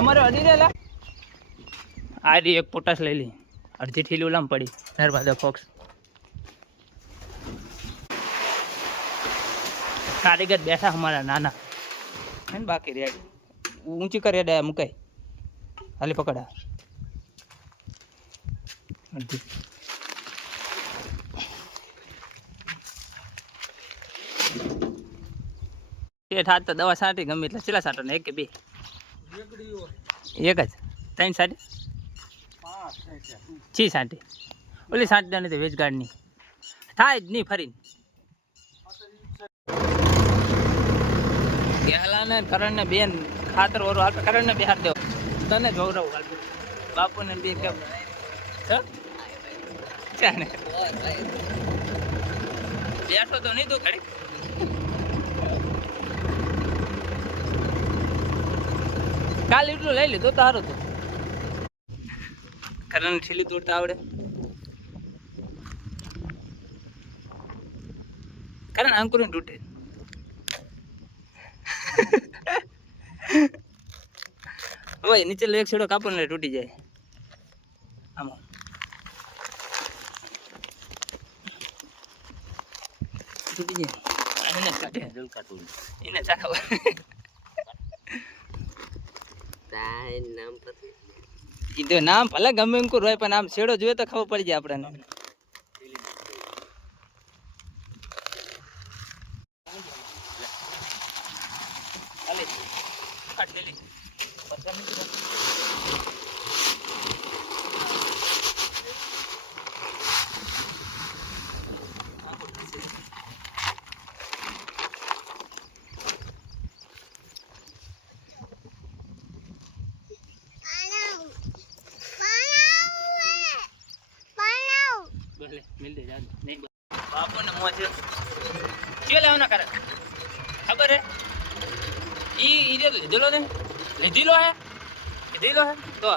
हमारे अड़ी रेला आ रही एक पोटास ले ली अर्धी ठीली उलाम पड़ी नर्मदा फॉक्स कारीगर बैठा हमारा नाना है बाकी रेड ऊंची कर रेड मुकाई हाली पकड़ा अर्धी हाथ तो दवा साटी गमी એટલે ચેલા સાટો ને એક કે બે એક જ ત્રણ સાટી છી સાટી ઓલી સાટી ને વેજ ગાર્ડ ની થાય જ નહીં ફરીને ગેહલા ને કરણ ને બેન ખાતર ઓરો હાલ કરણ ને બિહાર દેવો તને જોવરાવ હાલ બાપુ ને બે કેમ ચાને બેઠો તો નહીં તું ઘડી કાલ એટલું લઈ લીધું તો સારું હતું કરણ ઠીલી દોડતા આવડે કરણ અંકુર તૂટે ભાઈ નીચે એક છેડો કાપો ને તૂટી જાય આમાં તૂટી જાય એને કાઢે જલ કાઢું એને ચાખવા નામ ભલે ગમે એમ હોય પણ આમ છેડો જોઈએ તો ખબર પડી જાય આપણને मिल दे जान नहीं बापू ने मोच क्यों लेवना कर खबर है ई दिलो ने લીધીલો હે તો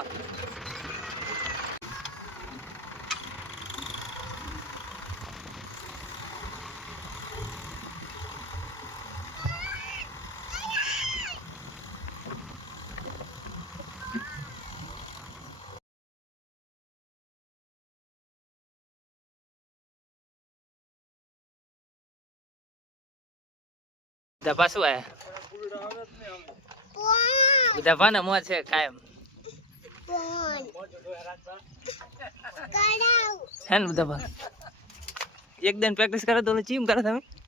દબા શું આયા દબા ને મોજ છે કાયમ હે ને દબા એક દિન પ્રેક્ટિસ કરે તો ચીમ કરે તમે